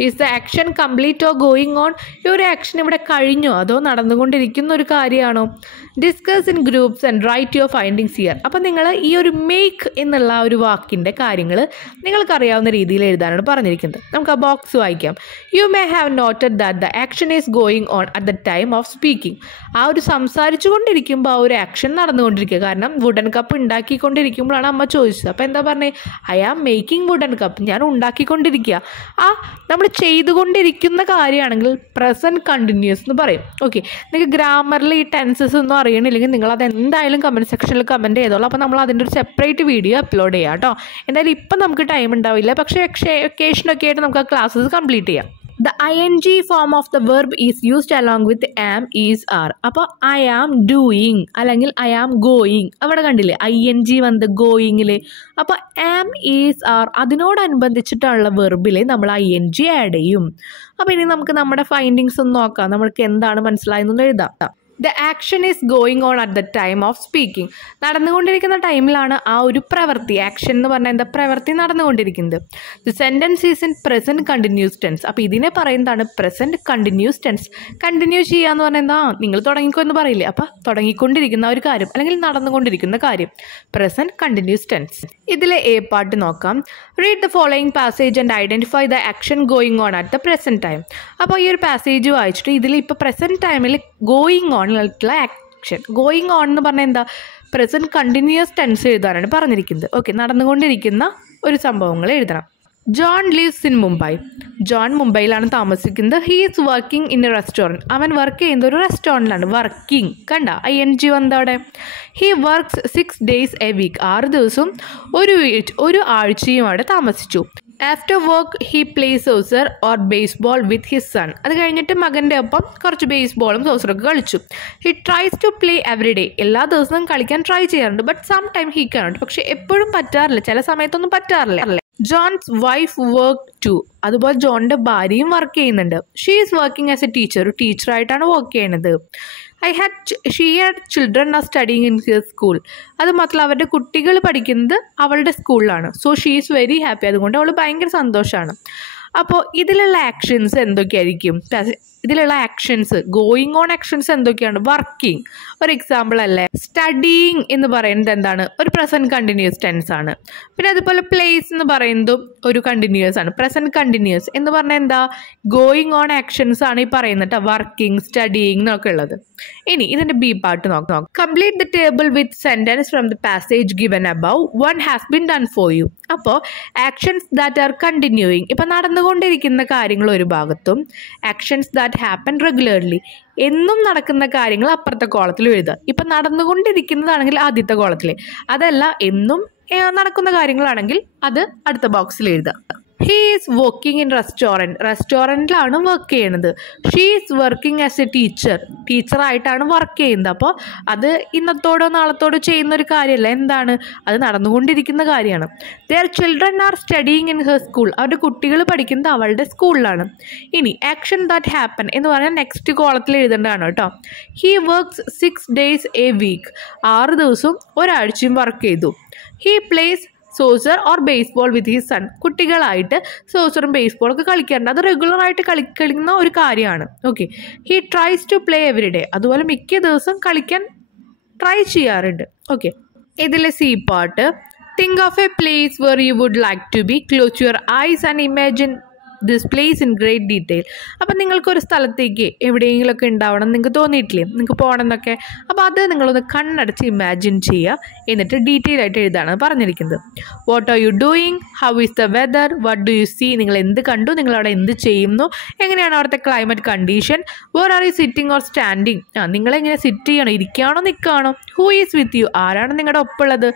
Is the action complete or going on. ഈ ഒരു ആക്ഷൻ ഇവിടെ കഴിഞ്ഞോ അതോ നടന്നുകൊണ്ടിരിക്കുന്ന ഒരു കാര്യമാണോ? Discuss in groups and write your findings here. അപ്പോൾ നിങ്ങൾ ഈ ഒരു മേക്ക് എന്നുള്ള ഒരു വാക്കിൻ്റെ കാര്യങ്ങൾ നിങ്ങൾക്കറിയാവുന്ന രീതിയിൽ എഴുതാനാണ് പറഞ്ഞിരിക്കുന്നത്. നമുക്ക് ആ ബോക്സ് വായിക്കാം. You may have noted that the action is going on at the time of speaking. ആ ഒരു സംസാരിച്ചു കൊണ്ടിരിക്കുമ്പോൾ ആ ഒരു ആക്ഷൻ നടന്നുകൊണ്ടിരിക്കുക. കാരണം വുഡൻ കപ്പ് ഉണ്ടാക്കിക്കൊണ്ടിരിക്കുമ്പോഴാണ് അമ്മ ചോദിച്ചത്. അപ്പോൾ എന്താ പറഞ്ഞത്? I am making wooden cup. ഞാൻ ഉണ്ടാക്കിക്കൊണ്ടിരിക്കുക. നമ്മൾ ചെയ്തുകൊണ്ടിരിക്കുന്ന കാര്യമാണെങ്കിൽ പ്രസൻറ്റ് കണ്ടിന്യൂസ് എന്ന് പറയും. ഓക്കെ, നിങ്ങൾക്ക് ഗ്രാമറിൽ ഈ ടെൻസസ് ഒന്നും അറിയണില്ലെങ്കിൽ നിങ്ങൾ അത് എന്തായാലും കമൻറ്റ് സെക്ഷനിൽ കമൻറ്റ് ചെയ്തോളൂ. അപ്പോൾ നമ്മൾ അതിൻ്റെ ഒരു സെപ്പറേറ്റ് വീഡിയോ അപ്ലോഡ് ചെയ്യാം കേട്ടോ. എന്തായാലും ഇപ്പം നമുക്ക് ടൈം ഉണ്ടാവില്ല, പക്ഷേ വെക്കേഷനൊക്കെ ആയിട്ട് നമുക്ക് ആ ക്ലാസ്സസ് കംപ്ലീറ്റ് ചെയ്യാം. The ing form of the verb is used along with am, is, are. അപ്പോൾ I am doing അല്ലെങ്കിൽ I am going. അവിടെ കണ്ടില്ലേ ing വന്നത് ഗോയിങ്ങിൽ. അപ്പോൾ am, is, are അതിനോടനുബന്ധിച്ചിട്ടുള്ള വെർബിൽ നമ്മൾ ing ആഡ് ചെയ്യും. അപ്പോൾ ഇനി നമുക്ക് നമ്മുടെ ഫൈൻഡിങ്സ് ഒന്ന് നോക്കാം. നമ്മൾക്ക് എന്താണ് മനസ്സിലായെന്നൊന്ന് എഴുതാം. The action is going on at the time of speaking. നടന്നുകൊണ്ടിരിക്കുന്ന ടൈമിലാണ് ആ ഒരു പ്രവൃത്തി, ആക്ഷൻ എന്ന് പറഞ്ഞാൽ എന്താ, പ്രവൃത്തി നടന്നുകൊണ്ടിരിക്കുന്നത്. The sentence is in present continuous tense. അപ്പോൾ ഇതിനെ പറയുന്നതാണ് പ്രസൻറ്റ് കണ്ടിന്യൂസ് ടെൻസ്. കണ്ടിന്യൂ ചെയ്യുക എന്ന് പറഞ്ഞാൽ എന്താ, നിങ്ങൾ തുടങ്ങിക്കോ എന്ന് പറയില്ലേ, അപ്പോൾ തുടങ്ങിക്കൊണ്ടിരിക്കുന്ന ഒരു കാര്യം അല്ലെങ്കിൽ നടന്നുകൊണ്ടിരിക്കുന്ന കാര്യം, പ്രസൻറ്റ് കണ്ടിന്യൂസ് ടെൻസ്. ഇതിലെ എ പാർട്ട് നോക്കാം. Read the following passage and identify the action going on at the present time. അപ്പോൾ ഈ ഒരു പാസേജ് വായിച്ചിട്ട് ഇതിൽ ഇപ്പോൾ പ്രസൻറ്റ് ടൈമിൽ ഗോയിങ് ഓൺ ുള്ള ആക്ഷൻ, ഗോയിങ് ഓൺ എന്ന് പറഞ്ഞാൽ എന്താ, പ്രസൻറ്റ് കണ്ടിന്യൂസ് ടെൻസ് എഴുതാനാണ് പറഞ്ഞിരിക്കുന്നത്. ഓക്കെ, നടന്നുകൊണ്ടിരിക്കുന്ന ഒരു സംഭവങ്ങൾ എഴുതണം. John lives in Mumbai. John മുംബൈയിലാണ് താമസിക്കുന്നത്. He is working in a restaurant. അവൻ വർക്ക് ചെയ്യുന്നത് ഒരു റെസ്റ്റോറൻറ്റിലാണ്. വർക്കിംഗ് കണ്ട ing വന്നവിടെ. He works 6 days a week. 6 ദിവസവും ഒരു ആഴ്ചയും അവിടെ താമസിച്ചു. After work he plays soccer or baseball with his son. അത് കഴിഞ്ഞിട്ട് മകൻ്റെ ഒപ്പം കുറച്ച് ബേസ്ബോളും സോസറൊക്കെ കളിച്ചു. He tries to play every day. എല്ലാ ദിവസവും കളിക്കാൻ ട്രൈ ചെയ്യാറുണ്ട്. But some time he cannot. പക്ഷെ എപ്പോഴും പറ്റാറില്ല, ചില സമയത്തൊന്നും പറ്റാറില്ല. John's wife work too. അതുപോലെ ജോണിൻ്റെ ഭാര്യയും വർക്ക് ചെയ്യുന്നുണ്ട്. She is working as a teacher. ഒരു ടീച്ചറായിട്ടാണ് വർക്ക് ചെയ്യുന്നത്. She had children are studying in here school. അത് മാത്രമല്ല അവരുടെ കുട്ടികൾ പഠിക്കുന്നത് അവളുടെ സ്കൂളിലാണ്. So she is very happy. അതുകൊണ്ട് അവൾ ഭയങ്കര സന്തോഷമാണ്. അപ്പോൾ ഇതിലുള്ള ആക്ഷൻസ് എന്തൊക്കെയായിരിക്കും? ഇതിലുള്ള ആക്ഷൻസ്, ഗോയിങ് ഓൺ ആക്ഷൻസ് എന്തൊക്കെയാണ്? വർക്കിംഗ് ഒരു എക്സാമ്പിൾ അല്ലേ. സ്റ്റഡിങ് എന്ന് പറയുന്നത് എന്താണ്? ഒരു പ്രസൻറ്റ് കണ്ടിന്യൂസ് ടെൻസ് ആണ്. പിന്നെ അതുപോലെ പ്ലേസ് എന്ന് പറയുന്നതും ഒരു കണ്ടിന്യൂസ് ആണ്. പ്രസൻറ്റ് കണ്ടിന്യൂസ് എന്ന് പറഞ്ഞാൽ എന്താ, ഗോയിങ് ഓൺ ആക്ഷൻസ് ആണ് ഈ പറയുന്നത് കേട്ടോ. വർക്കിംഗ്, സ്റ്റഡിങ് എന്നൊക്കെ ഉള്ളത്. ഇനി ഇതിൻ്റെ ബി പാർട്ട് നോക്കാം. Complete the table with sentence from the passage given above. One has been done for you. അപ്പോൾ ആക്ഷൻസ് ദാറ്റ് ആർ കണ്ടിന്യൂയിങ്, ഇപ്പം നടന്നുകൊണ്ടിരിക്കുന്ന കാര്യങ്ങൾ ഒരു ഭാഗത്തും, ആക്ഷൻസ് ദാറ്റ് ഹാപ്പൻ റെഗുലർലി, എന്നും നടക്കുന്ന കാര്യങ്ങൾ അപ്പുറത്തെ കോളത്തിൽ എഴുതുക. ഇപ്പം നടന്നുകൊണ്ടിരിക്കുന്നതാണെങ്കിൽ ആദ്യത്തെ കോളത്തിൽ, അതല്ല എന്നും നടക്കുന്ന കാര്യങ്ങളാണെങ്കിൽ അത് അടുത്ത ബോക്സിൽ എഴുതുക. He is working in restaurant. റെസ്റ്റോറൻറ്റിലാണ് വർക്ക് ചെയ്യുന്നത്. She is working as a teacher. ടീച്ചറായിട്ടാണ് വർക്ക് ചെയ്യുന്നത്. അപ്പോൾ അത് ഇന്നത്തോടോ നാളത്തോടോ ചെയ്യുന്ന ഒരു കാര്യമല്ല. എന്താണ്? അത് നടന്നുകൊണ്ടിരിക്കുന്ന കാര്യമാണ്. There children are studying in her school. അവരുടെ കുട്ടികൾ പഠിക്കുന്നത് അവളുടെ സ്കൂളിലാണ്. ഇനി ആക്ഷൻ ദാറ്റ് ഹാപ്പൻ എന്ന് പറഞ്ഞാൽ നെക്സ്റ്റ് കോളത്തിൽ എഴുതേണ്ടതാണ് കേട്ടോ. He works 6 days a week. 6 ദിവസവും ഒരാഴ്ചയും വർക്ക് ചെയ്തു. He plays soccer or baseball with his son. കുട്ടികളായിട്ട് സോസറും ബേസ്ബോളൊക്കെ കളിക്കാറുണ്ട്. അത് റെഗുലറായിട്ട് കളിക്കുന്ന ഒരു കാര്യമാണ്. Okay. He tries to play every day. അതുപോലെ മിക്ക ദിവസം കളിക്കാൻ ട്രൈ ചെയ്യാറുണ്ട്. ഓക്കെ. ഇതിലെ C part Think of a place where you would like to be. Close your eyes and imagine this place in great detail. അപ്പം നിങ്ങൾക്കൊരു സ്ഥലത്തേക്ക് എവിടെയെങ്കിലുമൊക്കെ ഉണ്ടാവണം നിങ്ങൾക്ക് തോന്നിയിട്ടില്ലേ, നിങ്ങൾക്ക് പോകണം എന്നൊക്കെ. അപ്പോൾ അത് നിങ്ങളൊന്ന് കണ്ണടച്ച് ഇമാജിൻ ചെയ്യുക, എന്നിട്ട് ഡീറ്റെയിൽ ആയിട്ട് എഴുതാണ് പറഞ്ഞിരിക്കുന്നത്. What are you doing, how is the weather, what do you see, നിങ്ങൾ എന്ത് കണ്ടു, നിങ്ങളവിടെ എന്ത് ചെയ്യുന്നു, എങ്ങനെയാണ് അവിടുത്തെ climate condition, where are you sitting or standing, നിങ്ങളെങ്ങനെ സിറ്റ് ചെയ്യണോ, ഇരിക്കുകയാണോ നിൽക്കുകയാണോ, ഹൂ ഈസ് വിത്ത് യു, ആരാണ് നിങ്ങളുടെ ഒപ്പമുള്ളത്.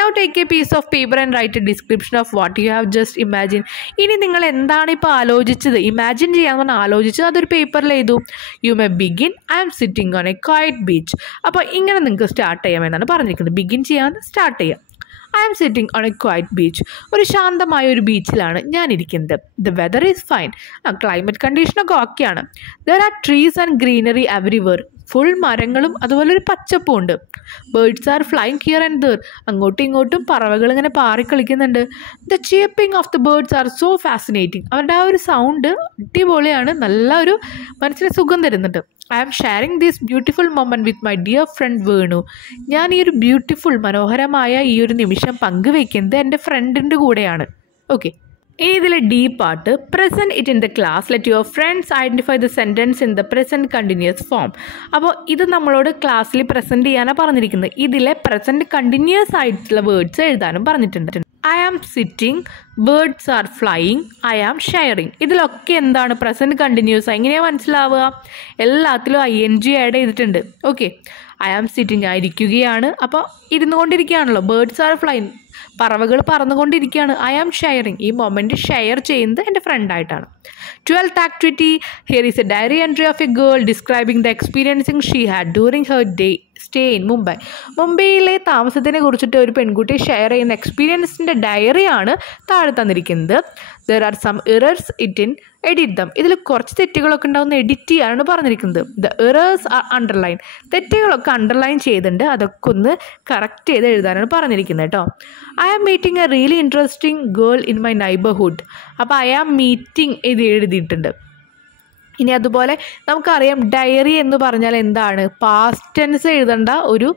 Now take a piece of paper and write a description of what you have just imagine. ഇനി നിങ്ങൾ എന്താണ് ഇപ്പോൾ ആലോചിച്ചത്, ഇമാജിൻ ചെയ്യാമെന്ന് പറഞ്ഞാൽ ആലോചിച്ചത്, അതൊരു പേപ്പറിൽ എഴുതൂ. You may begin, I am sitting on a quiet beach. അപ്പോൾ ഇങ്ങനെ നിങ്ങൾക്ക് സ്റ്റാർട്ട് ചെയ്യാമെന്നാണ് പറഞ്ഞിരിക്കുന്നത്. ബിഗിൻ ചെയ്യാൻ സ്റ്റാർട്ട് ചെയ്യാം. I am sitting on a quiet beach. ഒരു ശാന്തമായ ഒരു ബീച്ചിലാണ് ഞാനിരിക്കുന്നത്. The weather is fine. Climate കണ്ടീഷനൊക്കെ ഓക്കെയാണ്. There are trees and greenery everywhere. Full മരങ്ങളും അതുപോലെ ഒരു പച്ചപ്പും ഉണ്ട്. Birds are flying here and there. അങ്ങോട്ടും ഇങ്ങോട്ടും പറവകൾ ഇങ്ങനെ പാറിക്കളിക്കുന്നുണ്ട്. The chirping of the birds are so fascinating. അവരുടെ ആ ഒരു സൗണ്ട് അടിപൊളിയാണ്, നല്ല ഒരു മനസ്സിന് സുഖം തരുന്നുണ്ട്. I am sharing this beautiful moment with my dear friend Venu. ഞാൻ ഈ ഒരു ബ്യൂട്ടിഫുൾ മനോഹരമായ ഈ ഒരു നിമിഷം പങ്കുവയ്ക്കുന്നത് എൻ്റെ ഫ്രണ്ടിൻ്റെ കൂടെയാണ്. ഓക്കെ, ഇനി ഇതിലെ D part, present it in the class, let your friends identify the sentence in the present continuous form. അപ്പോൾ ഇത് നമ്മളോട് ക്ലാസ്സിൽ പ്രസൻറ്റ് ചെയ്യാനാണ് പറഞ്ഞിരിക്കുന്നത്. ഇതിലെ പ്രസൻറ്റ് കണ്ടിന്യൂസ് ആയിട്ടുള്ള വേർഡ്സ് എഴുതാനും പറഞ്ഞിട്ടുണ്ട്. I am sitting, birds are flying, I am sharing. ഇതിലൊക്കെ എന്താണ് പ്രസൻറ്റ് കണ്ടിന്യൂസ്. എങ്ങനെയാണ് മനസ്സിലാവുക? എല്ലാത്തിലും ING ആഡ് ചെയ്തിട്ടുണ്ട്. ഓക്കെ, ഐ ആം സിറ്റിംഗ് ആയിരിക്കുകയാണ്, അപ്പോൾ ഇരുന്നുകൊണ്ടിരിക്കുകയാണല്ലോ. ബേർഡ്സ് ആർ ഫ്ലൈയിങ്, പറവകൾ പറന്നുകൊണ്ടിരിക്കുകയാണ്. ഐ ആം ഷെയറിങ്, ഈ മൊമെൻറ്റ് ഷെയർ ചെയ്യുന്നത് എൻ്റെ ഫ്രണ്ടായിട്ടാണ്. 12th activity, here is a diary entry of a girl describing the experiencing she had during her day stay in Mumbai. മുംബൈയിലെ താമസത്തിനെ കുറിച്ചിട്ട് ഒരു പെൺകുട്ടി ഷെയർ ചെയ്യുന്ന എക്സ്പീരിയൻസിൻ്റെ ഡയറിയാണ് താഴെ തന്നിരിക്കുന്നത്. There are some errors it in edit them. ഇതിൽ കുറച്ച് തെറ്റുകളൊക്കെ ഉണ്ടാവുന്ന എഡിറ്റ് ചെയ്യാനാണ് പറഞ്ഞിരിക്കുന്നത്. The errors are underline. തെറ്റുകളൊക്കെ അണ്ടർലൈൻ ചെയ്തിട്ടുണ്ട്, അതൊക്കെ ഒന്ന് കറക്റ്റ് ചെയ്ത് എഴുതാനാണ് പറഞ്ഞിരിക്കുന്നത് കേട്ടോ. I am meeting a really interesting girl in my neighbourhood. അപ്പോൾ ഐ ആം മീറ്റിംഗ് ഇത് എഴുതിയിട്ടുണ്ട്. ഇനി അതുപോലെ നമുക്കറിയാം ഡയറി എന്ന് പറഞ്ഞാൽ എന്താണ്, പാസ്റ്റ് ടെൻസ് എഴുതേണ്ട ഒരു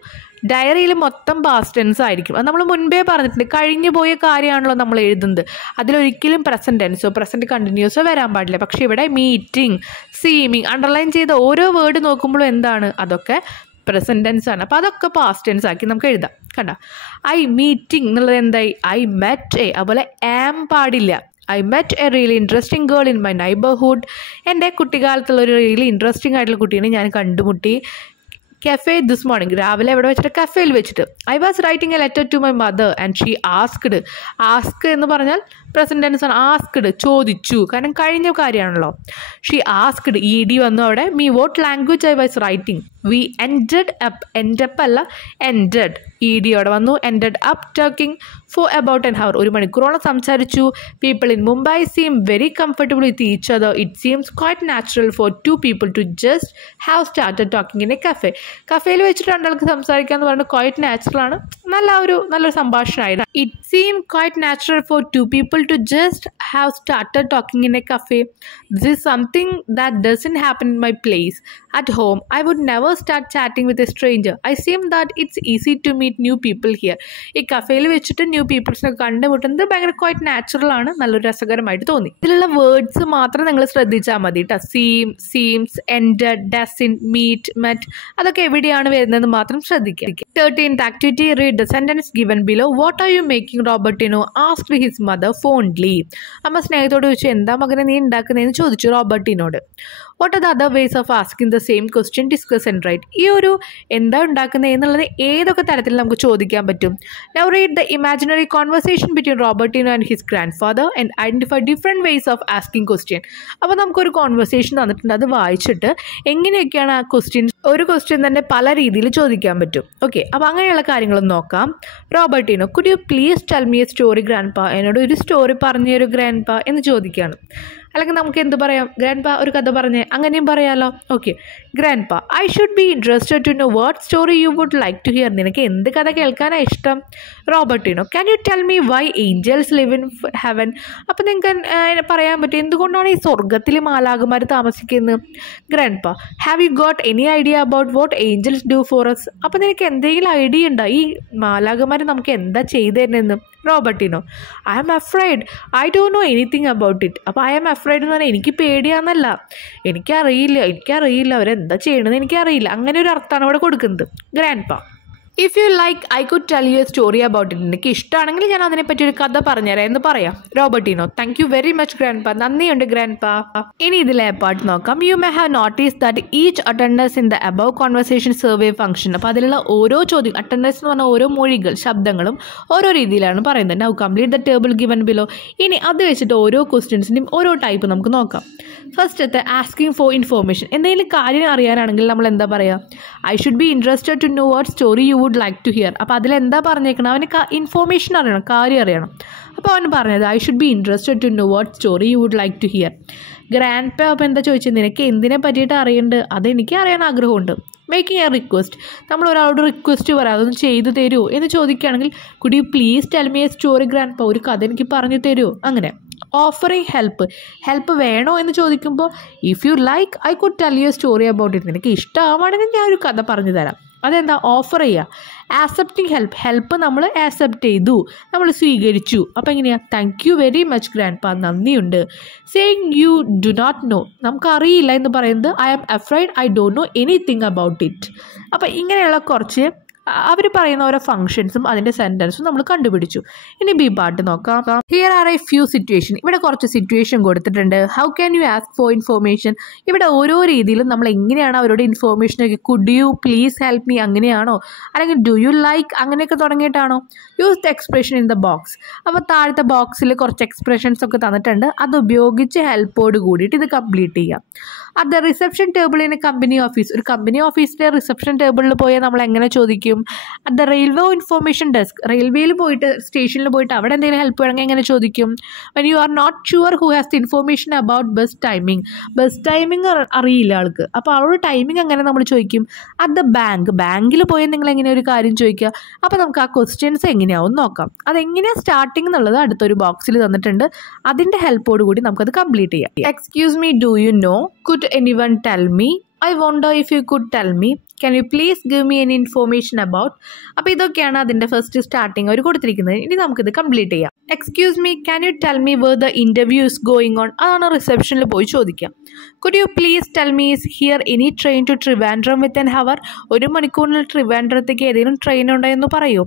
ഡയറിയിൽ മൊത്തം പാസ്റ്റ് ടെൻസ് ആയിരിക്കും. അത് നമ്മൾ മുൻപേ പറഞ്ഞിട്ടുണ്ട്. കഴിഞ്ഞു പോയ കാര്യമാണല്ലോ നമ്മൾ എഴുതുന്നത്. അതിലൊരിക്കലും പ്രസൻറ്റ് ടെൻസോ പ്രസൻറ്റ് കണ്ടിന്യൂസോ വരാൻ പാടില്ല. പക്ഷേ ഇവിടെ മീറ്റിംഗ്, സീമിങ്, അണ്ടർലൈൻ ചെയ്ത ഓരോ വേർഡ് നോക്കുമ്പോഴും എന്താണ്, അതൊക്കെ പ്രസൻറ്റ് ടെൻസ് ആണ്. അപ്പോൾ അതൊക്കെ പാസ്റ്റ് ടെൻസ് ആക്കി നമുക്ക് എഴുതാം. കണ്ട, ഐ മീറ്റിംഗ് എന്നുള്ളത് എന്തായി, ഐ മെറ്റ് എ. അതുപോലെ ആം പാടില്ല. I met A really interesting girl in my neighbourhood. എൻ്റെ കുട്ടിക്കാലത്തുള്ള ഒരു റിയലി ഇൻട്രസ്റ്റിംഗ് ആയിട്ടുള്ള കുട്ടീനെ ഞാൻ കണ്ടുമുട്ടി. കഫേ ദിസ് മോർണിംഗ്, രാവിലെ എവിടെ വെച്ചിട്ട്, കഫേയിൽ വെച്ചിട്ട്. I was writing a letter to my mother and she asked. Ask എന്ന് പറഞ്ഞാൽ പ്രസൻറ്റ് ടെൻസ് ആണ്. ആസ്ക്ഡ്, ചോദിച്ചു, കാരണം കഴിഞ്ഞ കാര്യമാണല്ലോ. ഷീ ആസ്ക്ഡ്, ED വന്നു അവിടെ. Me what language I was writing. We ended up, end up അല്ല എൻഡഡ്, ED അവിടെ വന്നു. Ended up talking for about an hour, ഒരു മണിക്കൂറോളം സംസാരിച്ചു. People in Mumbai seem very comfortable with each other. It seems quite natural for 2 people to just have started talking in a cafe. കഫേയിൽ വെച്ചിട്ട് രണ്ടാൾക്ക് സംസാരിക്കുക എന്ന് പറഞ്ഞാൽ ക്വൈറ്റ് നാച്ചുറലാണ്, നല്ലൊരു സംഭാഷണമായിരുന്നു. It seem quite natural for 2 people to just have started talking in a cafe. This is something that doesn't happen in my place. At home, I would never start chatting with a stranger. I seem that it's easy to meet new people here. ഈ കഫേയിൽ വെച്ചിട്ട് new പീപ്പിൾസിനെ കണ്ടുമുട്ടുന്നത് ഭയങ്കര quite natural ആണ്, നല്ലൊരു രസകരമായിട്ട് തോന്നി. ഇതിലുള്ള words മാത്രം നിങ്ങൾ ശ്രദ്ധിച്ചാൽ മതി കേട്ടോ. Seem, seems, ended, dozen, meet, met, അതൊക്കെ എവിടെയാണ് വരുന്നത് മാത്രം ശ്രദ്ധിക്കുക. 13th activity, read the sentence given below. What are you making, Robertino asked his mother fondly. അമ്മ സ്നേഹത്തോട് ചോദിച്ചു, എന്താ മകനെ നീ ഉണ്ടാക്കുന്നതെന്ന് ചോദിച്ചു റോബർട്ടിനോട്. What are the other ways of asking the same question, discuss and write. ഈ ഒരു എന്താ ഉണ്ടാക്കുന്നത് എന്നുള്ളത് ഏതൊക്കെ തരത്തിൽ നമുക്ക് ചോദിക്കാൻ പറ്റും. Now read the imaginary conversation between Robertino and his grand father and identify different ways of asking question. അപ്പോൾ നമുക്കൊരു കോൺവെർസേഷൻ തന്നിട്ടുണ്ട്, അത് വായിച്ചിട്ട് എങ്ങനെയൊക്കെയാണ് ആ ക്വസ്റ്റ്യൻ, ഒരു ക്വസ്റ്റ്യൻ തന്നെ പല രീതിയിൽ ചോദിക്കാൻ പറ്റും. ഓക്കെ, അപ്പോൾ അങ്ങനെയുള്ള കാര്യങ്ങളും നോക്കാം. Robertino, could you please tell me A story grand പാ. എന്നോട് ഒരു സ്റ്റോറി പറഞ്ഞു തരൂ ഗ്രാൻഡ് പാ എന്ന് ചോദിക്കുകയാണ്. അല്ലെങ്കിൽ നമുക്ക് എന്ത് പറയാം, ഗ്രാൻഡ് പാ ഒരു കഥ പറഞ്ഞേ, അങ്ങനെയും പറയാമല്ലോ. Okay, grand pa, I should be interested to know what story you would like to hear. നിനക്ക് എന്ത് കഥ കേൾക്കാനാണ് ഇഷ്ടം? Robertino, can you tell me why angels live in heaven. അപ്പം നിങ്ങൾക്ക് പറയാൻ പറ്റും എന്തുകൊണ്ടാണ് ഈ സ്വർഗത്തിൽ മാലാഖമാർ താമസിക്കുന്നത്. Grand pa, have you got any idea about what angels do for us. അപ്പം നിനക്ക് എന്തെങ്കിലും ഐഡിയ ഉണ്ടോ ഈ മാലാഖമാർ നമുക്ക് എന്താ ചെയ്തു തരുന്നതെന്ന്. Robertino, I am afraid, I don't know anything about it. അപ്പോൾ ഐ ആം അഫ്രൈഡ് എന്ന് പറഞ്ഞാൽ എനിക്ക് പേടിയാന്നല്ല, എനിക്കറിയില്ല അവരെന്താ ചെയ്യണമെന്ന് എനിക്കറിയില്ല, അങ്ങനെ ഒരു അർത്ഥമാണ് ഇവിടെ കൊടുക്കുന്നത്. ഗ്രാൻഡ് പാ, if you like I could tell you A story about it. എനിക്ക് ഇഷ്ടമാണെങ്കിൽ ഞാൻ അതിനെപ്പറ്റി ഒരു കഥ പറഞ്ഞുതരാം എന്ന് പറയാം. Robertino, thank you very much grand pa. നന്ദിയുണ്ട് ഗ്രാൻഡ് പാ. ഇനി ഇതിലെ പാർട്ട് നോക്കാം. You may have notice that each attenders in the above conversation survey function. അപ്പോൾ അതിലുള്ള ഓരോ ചോദ്യം, അറ്റൻഡേഴ്സ് എന്ന് പറഞ്ഞാൽ ഓരോ മൊഴികൾ, ശബ്ദങ്ങളും ഓരോ രീതിയിലാണ് പറയുന്നത്. Now complete the table given below. ഇനി അത് വെച്ചിട്ട് ഓരോ ക്വസ്റ്റ്യൻസിൻ്റെയും ഓരോ ടൈപ്പ് നമുക്ക് നോക്കാം. ഫസ്റ്റത്തെ ആസ്കിങ് ഫോർ ഇൻഫോർമേഷൻ. എന്തെങ്കിലും കാര്യം അറിയാനാണെങ്കിൽ നമ്മൾ എന്താ പറയുക? I should be interested to know what story you would like to hear. അപ്പോൾ അതിലെന്താ പറഞ്ഞേക്കണം? അവന് ഇൻഫോർമേഷൻ അറിയണം, കാര്യം അറിയണം. അപ്പോൾ അവൻ പറഞ്ഞത് I should be interested to know what story you would like to hear. Grand pa അപ്പോൾ എന്താ ചോദിച്ചത്? നിനക്ക് എന്തിനെ പറ്റിയിട്ട് അറിയേണ്ടത്? അതെനിക്ക് അറിയാൻ ആഗ്രഹമുണ്ട്. Making A request. നമ്മൾ ഒരാളോട് റിക്വസ്റ്റ് പറയാം, അതൊന്ന് ചെയ്തു തരുമോ എന്ന് ചോദിക്കുകയാണെങ്കിൽ could you please tell me a story grand പാ. ഒരു കഥ എനിക്ക് പറഞ്ഞു തരുമോ? അങ്ങനെ. ഓഫറിങ് ഹെൽപ്പ് വേണോ എന്ന് ചോദിക്കുമ്പോൾ if you like I could tell you A story about it. നിനക്ക് ഇഷ്ടമാണെങ്കിൽ ഞാൻ ഒരു കഥ പറഞ്ഞു തരാം. അതെന്താ? ഓഫർ ചെയ്യുക. ആക്സെപ്റ്റിംഗ് ഹെൽപ്പ് നമ്മൾ ആക്സെപ്റ്റ് ചെയ്തു, നമ്മൾ സ്വീകരിച്ചു. അപ്പോൾ എങ്ങനെയാണ്? Thank you very much grand pa, നന്ദിയുണ്ട്. Saying you do not know, നമുക്കറിയില്ല എന്ന് പറയുന്നത് I am afraid I don't know anything about it. അപ്പോൾ ഇങ്ങനെയുള്ള കുറച്ച് അവർ പറയുന്ന ഓരോ ഫംഗ്ഷൻസും അതിൻ്റെ സെൻറ്റൻസും നമ്മൾ കണ്ടുപിടിച്ചു. ഇനി ബി പാർട്ട് നോക്കാം. Here are a few situation. ഇവിടെ കുറച്ച് സിറ്റുവേഷൻ കൊടുത്തിട്ടുണ്ട്. How can you ask for information. ഇവിടെ ഓരോ രീതിയിലും നമ്മൾ എങ്ങനെയാണ് അവരോട് ഇൻഫോർമേഷനൊക്കെ, could you please help me അങ്ങനെയാണോ, അല്ലെങ്കിൽ ഡു യു ലൈക്ക് അങ്ങനെയൊക്കെ തുടങ്ങിയിട്ടാണോ? Use the expression in the box. അപ്പോൾ താഴത്തെ ബോക്സിൽ കുറച്ച് എക്സ്പ്രഷൻസ് ഒക്കെ തന്നിട്ടുണ്ട്. അത് ഉപയോഗിച്ച് ഹെൽപ്പോട് കൂടിയിട്ട് ഇത് കംപ്ലീറ്റ് ചെയ്യാം. At the reception table in A company office. ഒരു കമ്പനി ഓഫീസിലെ റിസപ്ഷൻ ടേബിളിൽ പോയാൽ നമ്മൾ എങ്ങനെ ചോദിക്കും? At the railway information desk. റെയിൽവേയിൽ പോയിട്ട്, സ്റ്റേഷനിൽ പോയിട്ട് അവിടെ എന്തെങ്കിലും ഹെൽപ്പ് വേണമെങ്കിൽ എങ്ങനെ ചോദിക്കും? When you are not sure who has the information about bus timing. Bus timing അറിയില്ല ആൾക്ക്, അപ്പോൾ അവരുടെ ടൈമിംഗ് എങ്ങനെ നമ്മൾ ചോദിക്കും? അറ്റ് ദ ബാങ്കിൽ പോയാൽ നിങ്ങൾ എങ്ങനെ ഒരു കാര്യം ചോദിക്കുക? അപ്പോൾ നമുക്ക് ആ ക്വസ്റ്റ്യൻസ് എങ്ങനെയാവും നോക്കാം. അതെങ്ങനെയാണ് സ്റ്റാർട്ടിംഗ് എന്നുള്ളത് അടുത്തൊരു ബോക്സിൽ തന്നിട്ടുണ്ട്. അതിൻ്റെ ഹെൽപ്പോട് കൂടി നമുക്കത് കംപ്ലീറ്റ് ചെയ്യാം. Excuse me, do you know, could anyone tell me, I wonder if you could tell me, can you please give me any information about. അപ്പോൾ ഇതൊക്കെയാണ് അതിൻ്റെ ഫസ്റ്റ് സ്റ്റാർട്ടിങ് അവർ കൊടുത്തിരിക്കുന്നത്. ഇനി നമുക്കിത് കംപ്ലീറ്റ് ചെയ്യാം. Excuse me, can you tell me where the interview is going on. അതാണ് റിസപ്ഷനിൽ പോയി ചോദിക്കാം. Could you please tell me is here any train to Trivandrum with an hour. ഒരു മണിക്കൂറിൽ ട്രിവാൻഡ്രത്തേക്ക് ഏതെങ്കിലും ട്രെയിൻ ഉണ്ടെന്ന് പറയൂ.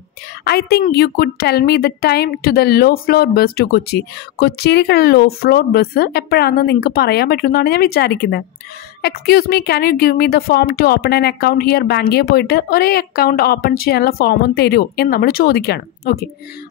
I think you could tell me the time to the low floor bus to Kochi. കൊച്ചിയിലേക്കുള്ള ലോ ഫ്ലോർ ബസ് എപ്പോഴാണെന്ന് നിങ്ങൾക്ക് പറയാൻ പറ്റുമെന്നാണ് ഞാൻ വിചാരിക്കുന്നത്. Excuse me, can you give me the form to open an account here. ബാങ്കിൽ പോയിട്ട് ഒരേ അക്കൗണ്ട് ഓപ്പൺ ചെയ്യാനുള്ള ഫോമും തരുമോ എന്ന് നമ്മൾ ചോദിക്കുകയാണ്. ഓക്കെ,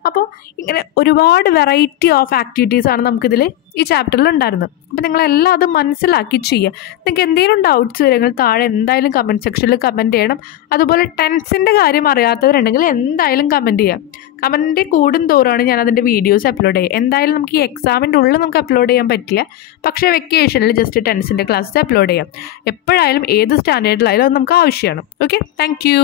അപ്പോൾ ഇങ്ങനെ ഒരുപാട് വെറൈറ്റി ഓഫ് ആക്ടിവിറ്റീസാണ് നമുക്കിതിൽ ഈ ചാപ്റ്ററിൽ ഉണ്ടായിരുന്നത്. അപ്പോൾ നിങ്ങളെല്ലാം അത് മനസ്സിലാക്കി ചെയ്യുക. നിങ്ങൾക്ക് എന്തെങ്കിലും ഡൗട്ട്സ് വരുമെങ്കിൽ താഴെ എന്തായാലും കമൻറ്റ് സെക്ഷനിൽ കമൻറ്റ് ചെയ്യണം. അതുപോലെ ടെൻസിൻ്റെ കാര്യം അറിയാത്തവരുണ്ടെങ്കിൽ എന്തായാലും കമൻറ്റ് ചെയ്യാം. കമൻറ്റ് കൂടുന്തോറാണ് ഞാൻ അതിൻ്റെ വീഡിയോസ് അപ്ലോഡ് ചെയ്യുക. എന്തായാലും നമുക്ക് ഈ എക്സാമിൻ്റെ ഉള്ളിൽ നമുക്ക് അപ്ലോഡ് ചെയ്യാൻ പറ്റില്ല, പക്ഷേ വെക്കേഷനിൽ ജസ്റ്റ് ടെൻസിൻ്റെ ക്ലാസ്സസ് അപ്ലോഡ് ചെയ്യാം. എപ്പോഴായാലും ഏത് സ്റ്റാൻഡേർഡിലായാലും അത് നമുക്ക് ആവശ്യമാണ്. Okay, thank you.